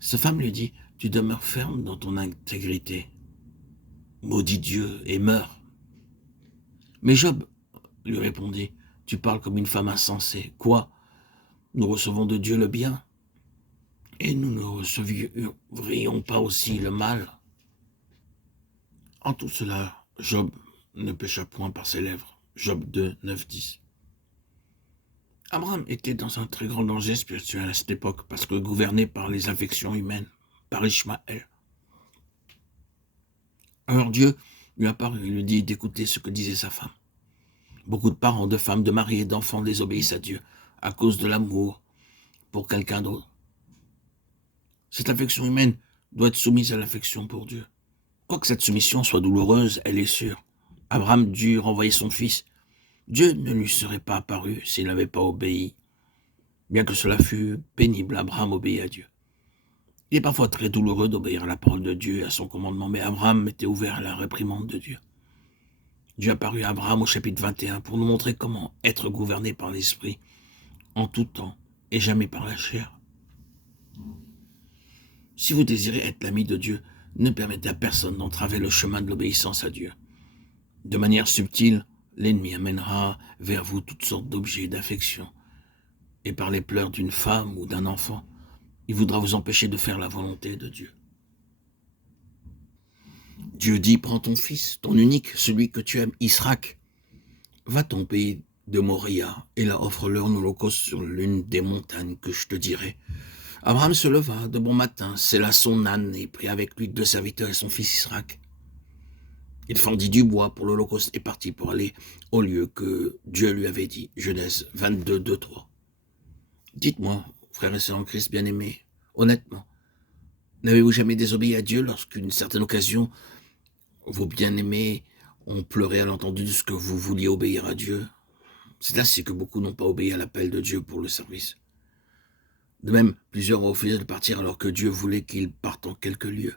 Sa femme lui dit, « Tu demeures ferme dans ton intégrité. Maudit Dieu et meurs. » Mais Job lui répondit, « Tu parles comme une femme insensée. Quoi? Nous recevons de Dieu le bien, et nous ne recevrions pas aussi le mal. » En tout cela, Job ne pécha point par ses lèvres. Job 2, 9, 10. Abraham était dans un très grand danger spirituel à cette époque, parce que gouverné par les affections humaines, par Ishmaël. Alors Dieu lui apparut et lui dit d'écouter ce que disait sa femme. Beaucoup de parents, de femmes, de maris et d'enfants désobéissent à Dieu à cause de l'amour pour quelqu'un d'autre. Cette affection humaine doit être soumise à l'affection pour Dieu. Quoique cette soumission soit douloureuse, elle est sûre. Abraham dut renvoyer son fils. Dieu ne lui serait pas apparu s'il n'avait pas obéi. Bien que cela fût pénible, Abraham obéit à Dieu. Il est parfois très douloureux d'obéir à la parole de Dieu et à son commandement, mais Abraham était ouvert à la réprimande de Dieu. Dieu apparut à Abraham au chapitre 21 pour nous montrer comment être gouverné par l'Esprit en tout temps et jamais par la chair. Si vous désirez être l'ami de Dieu, ne permettez à personne d'entraver le chemin de l'obéissance à Dieu. De manière subtile, l'ennemi amènera vers vous toutes sortes d'objets d'affection. Et par les pleurs d'une femme ou d'un enfant, il voudra vous empêcher de faire la volonté de Dieu. Dieu dit, prends ton fils, ton unique, celui que tu aimes, Israc. Va-t-en au pays de Moria et là offre-leur un holocauste sur l'une des montagnes que je te dirai. Abraham se leva de bon matin, sella son âne et prit avec lui 2 serviteurs et son fils Israc. Il fendit du bois pour l'holocauste et partit pour aller au lieu que Dieu lui avait dit. Genèse 22, 2, 3. Dites-moi, frères et sœurs en Christ bien-aimés, honnêtement, n'avez-vous jamais désobéi à Dieu lorsqu'une certaine occasion, vos bien-aimés ont pleuré à l'entendu de ce que vous vouliez obéir à Dieu? C'est ainsi que beaucoup n'ont pas obéi à l'appel de Dieu pour le service. De même, plusieurs ont refusé de partir alors que Dieu voulait qu'ils partent en quelques lieux.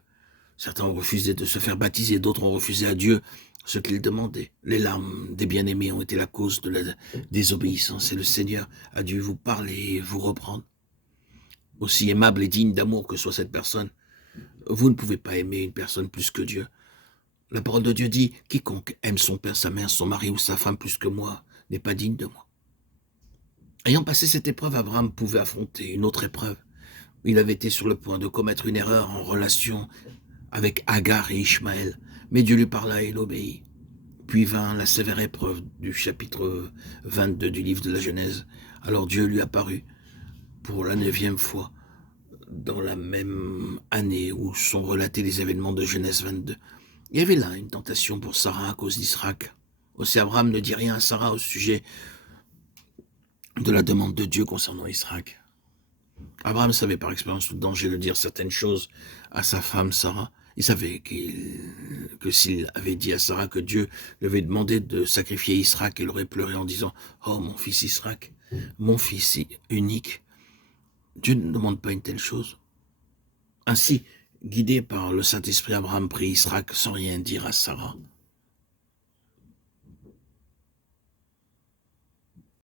Certains ont refusé de se faire baptiser, d'autres ont refusé à Dieu ce qu'il demandait. Les larmes des bien-aimés ont été la cause de la désobéissance et le Seigneur a dû vous parler et vous reprendre. Aussi aimable et digne d'amour que soit cette personne, vous ne pouvez pas aimer une personne plus que Dieu. La parole de Dieu dit, quiconque aime son père, sa mère, son mari ou sa femme plus que moi n'est pas digne de moi. Ayant passé cette épreuve, Abraham pouvait affronter une autre épreuve. Il avait été sur le point de commettre une erreur en relation avec Agar et Ishmaël, mais Dieu lui parla et il obéit. Puis vint la sévère épreuve du chapitre 22 du livre de la Genèse. Alors Dieu lui apparut pour la 9e fois, dans la même année où sont relatés les événements de Genèse 22. Il y avait là une tentation pour Sarah à cause d'Israc. Aussi Abraham ne dit rien à Sarah au sujet de la demande de Dieu concernant Isaac. Abraham savait par expérience le danger de dire certaines choses à sa femme Sarah. Il savait que s'il avait dit à Sarah que Dieu lui avait demandé de sacrifier Isaac, elle aurait pleuré en disant « Oh, mon fils Isaac, mon fils unique, Dieu ne demande pas une telle chose. » Ainsi, guidé par le Saint-Esprit, Abraham prit Isaac sans rien dire à Sarah.